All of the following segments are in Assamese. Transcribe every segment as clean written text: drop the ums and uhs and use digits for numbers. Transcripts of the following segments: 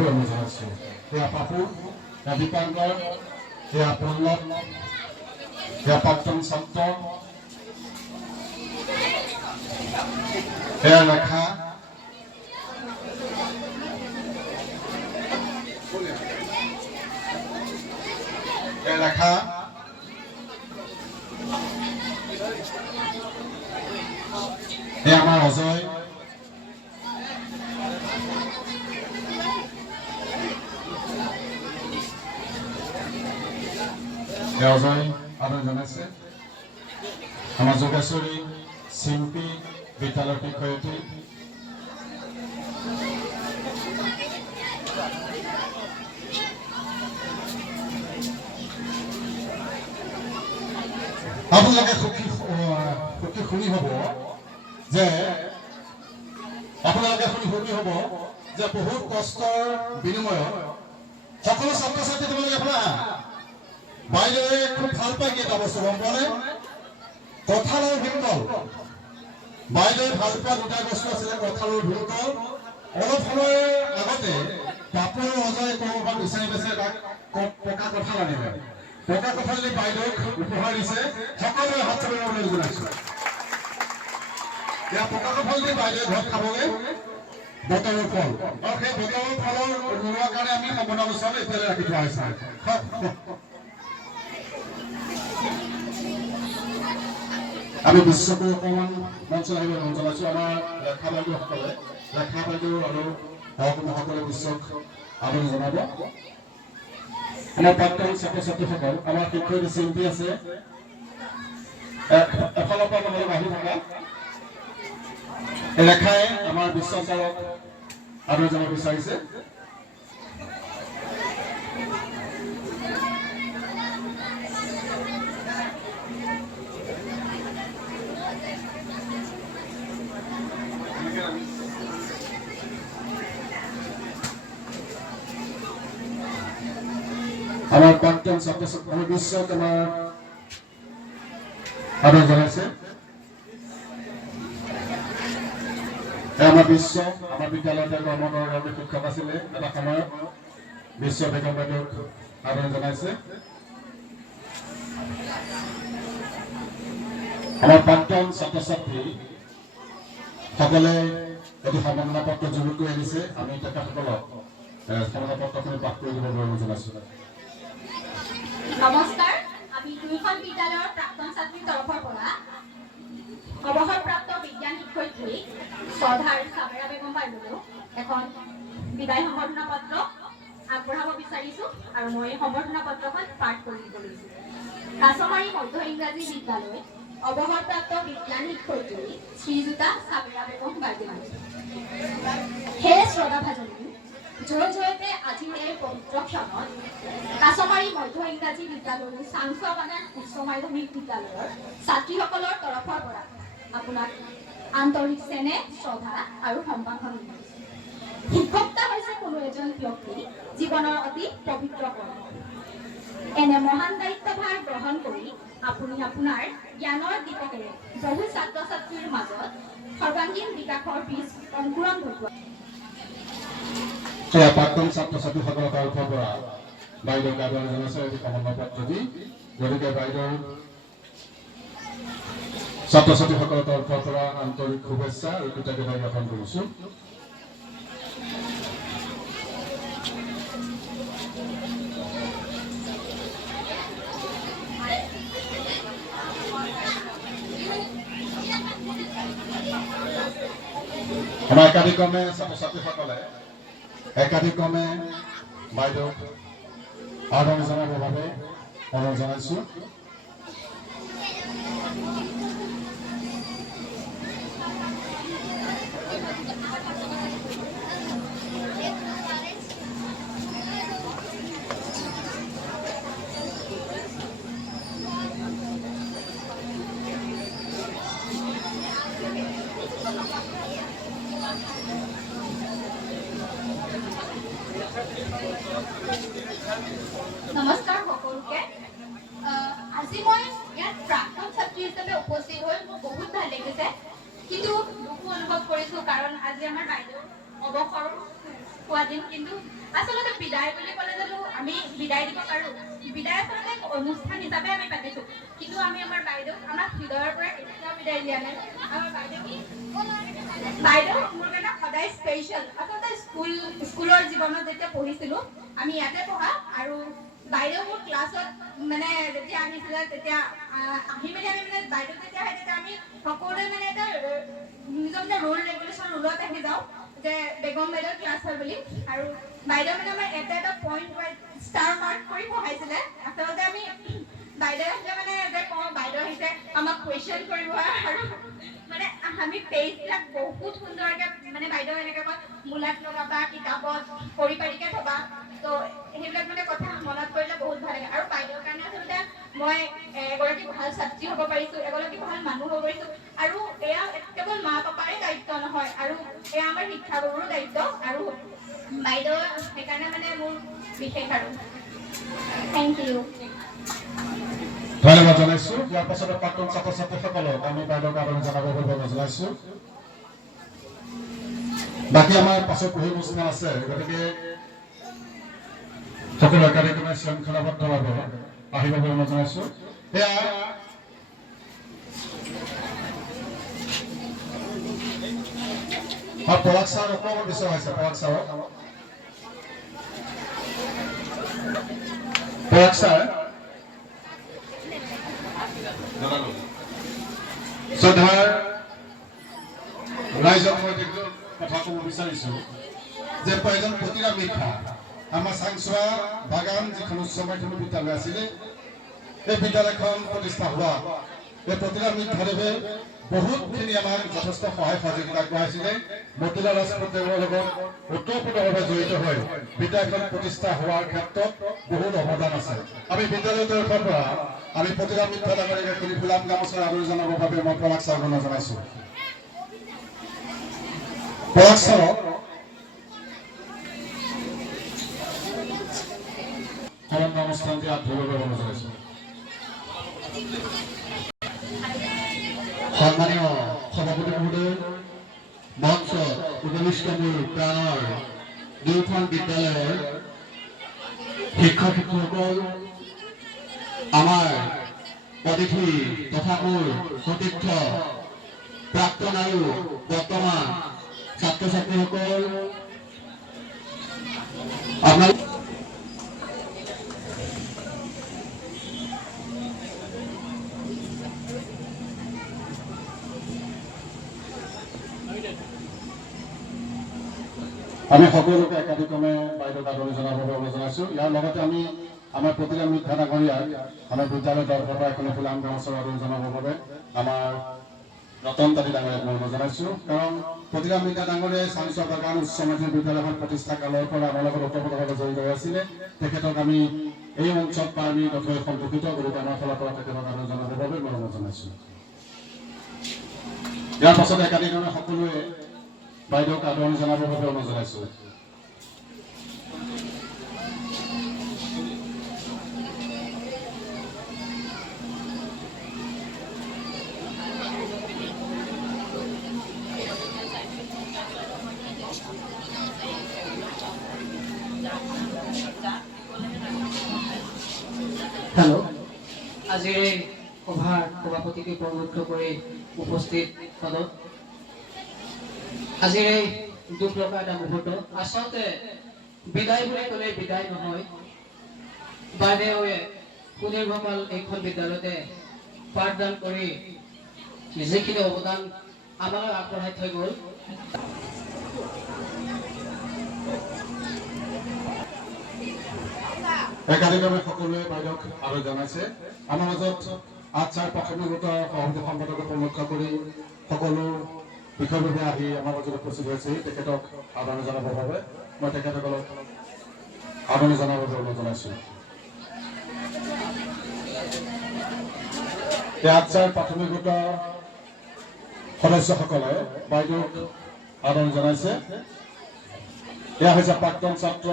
বাবে অনুৰোধ জনাইছোঁ। এয়া পাপু, এয়া দীপাংকৰ, এয়া পল্লৱ, এয়া প্ৰাক্তন ছাত্ৰ, এয়া ৰেখা, এয়া ৰেখা, এয়া আমাৰ অজয়, অজয় আদৰণি জনাইছে। আমাৰ যোগেশ্বৰী, চিম্পী, বিদ্যালয়ৰ শিক্ষয়িত্ৰী, আপোনালোকে সুখী শুনি হ'ব যে বহুত কষ্টৰ বিনিময়ত সকলো ছাত্ৰ ছাত্ৰী তোমালোকে আপোনাৰ বাইদেৱে খুব ভাল পায় কি এটা বস্তু গম পোৱানে? কঁঠাল আৰু ভীমকল। বাইদেৱে ভাল পোৱা দুটা বস্তু আছিলে, কঁঠাল আৰু ভীমকল। অলপ সময়ৰ আগতে পাপু আৰু অজয় ক'ৰবাত বিচাৰি তাক পকা কঁঠাল আনিলে। পকা কঁঠাল দি বাইদেউক উপহাৰ দিছে। সকলোৱে হাত চাপিবলৈ অনুৰোধ জনাইছোঁ। এতিয়া পকা কঁঠাল দি বাইদেৱে ঘৰত খাবগৈ বতৰৰ ফল, আৰু সেই বতৰৰ ফলৰ নোলোৱাৰ কাৰণে আমি সম্পূৰ্ণ অনুষ্ঠান এতিয়ালৈ ৰাখি থোৱা হৈছে। আমি বিশ্বকো অকণমান মঞ্চলৈ আহিব অনুৰোধ জনাইছোঁ। আমাৰ ৰেখা বাইদেউসকলে, ৰেখা বাইদেউ আৰু সহকৰ্মীসকলে বিশ্বক আদৰণি জনাব। আমাৰ প্ৰাক্তন ছাত্ৰ ছাত্ৰীসকল, আমাৰ শিক্ষয়িত্ৰী চিম্পী আছে, এফালৰ পৰা তোমালোক আহি থকা। ৰেখাই আমাৰ বিশ্বাচাৰক আদৰণি জনাব বিচাৰিছে। আমাৰ প্ৰাক্তন ছাত্ৰ ছাত্ৰী বিশ্বক আমাৰ আদৰণি জনাইছে। আমাৰ বিশ্ব, আমাৰ বিদ্যালয়তে কৰ্মকৰ্তা শিক্ষক আছিলে এটা সময়ত। বিশ্ব বেগম বাইদেউক আদৰণি জনাইছে। আমাৰ প্ৰাক্তন ছাত্ৰ ছাত্ৰী সকলে এটি সম্মাননা পত্ৰ যুগুত কৰি আনিছে। আমি তেখেতসকলক সম্মাননা পত্ৰখিনি পাঠ কৰি দিবলৈ অনুৰোধ জনাইছোঁ। নমস্কাৰ, আমি দুইখন বিদ্যালয়ৰ প্ৰাক্তন ছাত্ৰীৰ তৰফৰ পৰা অৱসৰপ্ৰাপ্ত বিজ্ঞান শিক্ষয়িত্ৰী শ্ৰদ্ধাৰ চাবেৰা বেগম বাইদেউক এখন বিদায় সম্বৰ্ধনা পত্ৰ আগবঢ়াব বিচাৰিছোঁ আৰু মই সম্বৰ্ধনা পত্ৰখন পাঠ কৰি দিব লৈছোঁ। কাছমাৰী মধ্য ইংৰাজী বিদ্যালয় অৱসৰপ্ৰাপ্ত বিজ্ঞান শিক্ষয়িত্ৰী শ্ৰীযুতা চাবেৰা বেগম বাইদেউ। হে শ্ৰদ্ধাভাজনী, জয়তে আজিৰ এই পবিত্ৰ ক্ষণত কাছমাৰী মধ্য ইংৰাজী বিদ্যালয়ৰ চাংচুৱা বাগান উচ্চ মাধ্যমিক বিদ্যালয়ৰ ছাত্ৰীসকলৰ তৰফৰ পৰা আপোনাক আন্তৰিক চেনেহ, শ্ৰদ্ধা আৰু সম্ভাষণ জনাইছোঁ। শিক্ষকতা হৈছে কোনো এজন ব্যক্তি জীৱনৰ অতি পবিত্ৰ কৰ্ম। এনে মহান দায়িত্বভাৰ গ্ৰহণ কৰি আপুনি আপোনাৰ জ্ঞানৰ দীপকেৰে বহু ছাত্ৰ ছাত্ৰীৰ মাজত সৰ্বাংগীন বিকাশৰ বীজ অংকুৰণ ঘটোৱা। প্ৰাক্তন ছাত্ৰ ছাত্ৰীসকলৰ তৰফৰ পৰা বাইদেউক আদৰণি জনাইছে এটি সম্মাননা পত্ৰ দি। গতিকে বাইদেউ ছাত্ৰ ছাত্ৰীসকলৰ তৰফৰ পৰা আন্তৰিক শুভেচ্ছা আৰু কৃতজ্ঞতা জ্ঞাপন কৰিছোঁ। আমাৰ একাধিক্ৰমে ছাত্ৰ ছাত্ৰীসকলে একাধিক্ৰমে বাইদেউক আদৰণি জনাবৰ বাবে অনুৰোধ জনাইছোঁ। নমস্কাৰ সকলোকে। আজি মই ইয়াত প্ৰাক্তন ছাত্ৰী হিচাপে উপস্থিত হৈ মোৰ বহুত ভাল লাগিছে, কিন্তু দুখো অনুভৱ কৰিছোঁ কাৰণ আজি আমাৰ বাইদেউৰ অৱসৰ পোৱা দিন, কিন্তু আচলতে বিদায় বুলি ক'লে জানো আমি বিদায় দিব পাৰোঁ? বিদায় আচলতে এক অনুষ্ঠান হিচাপে আমি পাতিছোঁ, কিন্তু আমি আমাৰ বাইদেউক আমাৰ হৃদয়ৰ পৰা কেতিয়াও বিদায় দিয়া নাই। আমাৰ বাইদেউ মোৰ কাৰণে সদায় স্পেচিয়েল। আচলতে স্কুলৰ জীৱনত যেতিয়া পঢ়িছিলোঁ, আমি ইয়াতে পঢ়া, আৰু বাইদেউ মোৰ ক্লাছত মানে যেতিয়া আহিছিলে তেতিয়া আহি মেলি আমি মানে বাইদেউ যেতিয়া আহে তেতিয়া আমি সকলোৱে মানে এটা নিজৰ মানে ৰুলত আহি যাওঁ যে বেগম বাইদেউৰ ক্লাছ হয় বুলি। আৰু বাইদেউ মানে আমাৰ এটা পইণ্ট ষ্টাৰ মাৰ্ক কৰি পঢ়াইছিলে। আচলতে আমি বাইদেউ আহিলে মানে যে কওঁ বাইদেউ আহিছে আমাক কুৱেশ্যন কৰিব, আৰু মানে আমি পেজবিলাক বহুত সুন্দৰকৈ মানে বাইদেউ এনেকৈ কয় মূলাত লগাবা, কিতাপত পৰিপাটিকৈ থবা। তো সেইবিলাক মানে কথা মনত পৰিলে বহুত ভাল লাগে। আৰু বাইদেউৰ কাৰণে আচলতে মই এগৰাকী ভাল ছাত্ৰী হ'ব পাৰিছোঁ, এগৰাকী ভাল মানুহ হ'ব পাৰিছোঁ। আৰু এয়া কেৱল মা পাপাৰে দায়িত্ব নহয়, আৰু এয়া আমাৰ শিক্ষাগুৰুৰো দায়িত্ব। আৰু বাইদেউ সেইকাৰণে মানে মোৰ বিশেষ। আৰু থেংক ইউ। ধন্যবাদ জনাইছোঁ। ইয়াৰ পাছতে প্ৰাক্তন ছাত্ৰ ছাত্ৰীসকলক আমি বাইদেউক আদৰণি জনাবৰ বাবে জনাইছোঁ। বাকী আমাৰ পাছত পঢ়ি অনুষ্ঠান আছে, গতিকে সকলো একাডেমীয়ে শৃংখলাবদ্ধভাৱে আহিব বুলি জনাইছোঁ। এয়া পৰাগ ছাৰ অকণমান বিচৰা হৈছে। পৰাগ ছাৰক পৰাগ ছাৰ শ্ৰদ্ধাৰ ৰাইজক মই কথা ক'ব বিচাৰিছোঁ যে প্ৰয়োজন প্ৰতিৰা মিঠা আমাৰ চাংচোৱা বাগান যিখন উচ্চ মাধ্যমিক বিদ্যালয় আছিলে, এই বিদ্যালয়খন প্ৰতিষ্ঠা হোৱা এই প্ৰতিৰা মিঠাদেৱে বহুতখিনি আমাক যথেষ্ট সহায় সহযোগিতা আগবঢ়াইছিলে। মতিলাল ৰাজপুতৰ লগত ওতঃপ্ৰোতভাৱে জড়িত হৈ বিদ্যালয়খন প্ৰতিষ্ঠা হোৱাৰ ক্ষেত্ৰত বহুত অৱদান আছে। আমি বিদ্যালয়ৰ তৰফৰ পৰা আমি প্ৰতিৰা মিঠা ডাঙৰীয়াক এইখিনি ফুলাম গামোচাৰ আদৰণি জনাবৰ বাবে মই পৰাগ ছাৰক জনাইছোঁ। পৰাগ ছাৰক অনুষ্ঠানটি আগবঢ়াবৰ বাবে জনাইছোঁ। সন্মানীয় সভাপতি মহোদয়, মঞ্চত উপবিষ্ট মোৰ প্ৰাণৰ দুয়োখন বিদ্যালয়ৰ শিক্ষক শিক্ষকসকল, আমাৰ অতিথি তথা মোৰ সতীৰ্থ প্ৰাক্তন আৰু বৰ্তমান ছাত্ৰ ছাত্ৰীসকল, আপোনালোক আমি সকলোকে একাধিক্ৰমে বাইদেউক আদৰণি জনাবৰ বাবে জনাইছোঁ। ইয়াৰ লগতে আমি আমাৰ প্ৰতিৰা মিঠা ডাঙৰীয়াক আমাৰ বিদ্যালয়ৰ তৰফৰ পৰা এখনি ফুলাম গামোচাৰ আদৰণি জনাবৰ বাবে আমাৰ ৰতন তাঁতী ডাঙৰীয়াক মই জনাইছোঁ। কাৰণ প্ৰতিৰা মিঠা ডাঙৰীয়াই চাংচোৱা বাগান উচ্চ মাধ্যমিক বিদ্যালয়খন প্ৰতিষ্ঠা কালৰ পৰা আমাৰ লগত ওতঃপ্ৰোতভাৱে জড়িত হৈ আছিলে। তেখেতক আমি এই মঞ্চত পাই আমি নথৈ সন্তোষিত, গতিকে আমাৰ ফালৰ পৰা তেখেতক আদৰণি জনাবৰ বাবে মই জনাইছোঁ। ইয়াৰ পাছতে একাধিক্ৰমে সকলোৱে বাইদেউক আদৰণি জনাবৰ বাবে অনুৰোধ জনাইছোঁ। হেল্ল', আজিৰ এই সভাৰ সভাপতিকে পৰমুখ্য কৰি উপস্থিত পদত আজিৰ এই দুখ লগা এটা মুহূৰ্ত। আচলতে বিদায় বুলি ক'লে বিদায় নহয়, বাইদেৱে সুদীৰ্ঘকাল এইখন বিদ্যালয়তে পাঠদান কৰি যিখিনি অৱদান আমালৈ আগবঢ়াই থৈ গ'ল, একাধিক্ৰমে সকলোৱে বাইদেউক আদৰণি জনাইছে। আমাৰ মাজত আৰ্টছৰ প্ৰাথমিক সভাপতি সম্পাদকক প্ৰমুখ্য কৰি সকলো বিষয়ববীয়া আহি আমাৰ মাজত উপস্থিত হৈছে। তেখেতক আদৰণি জনাবৰ বাবে মই তেখেতসকলক আদৰণি জনাবৰ বাবে অনুৰোধ জনাইছোঁ। আৰ্টছৰ প্ৰাথমিক সদস্যসকলে বাইদেউক আদৰণি জনাইছে। এয়া হৈছে প্ৰাক্তন ছাত্ৰ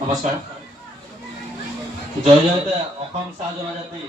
নমস্কাৰ। জয় জয়তে অসম চাহ জনজাতি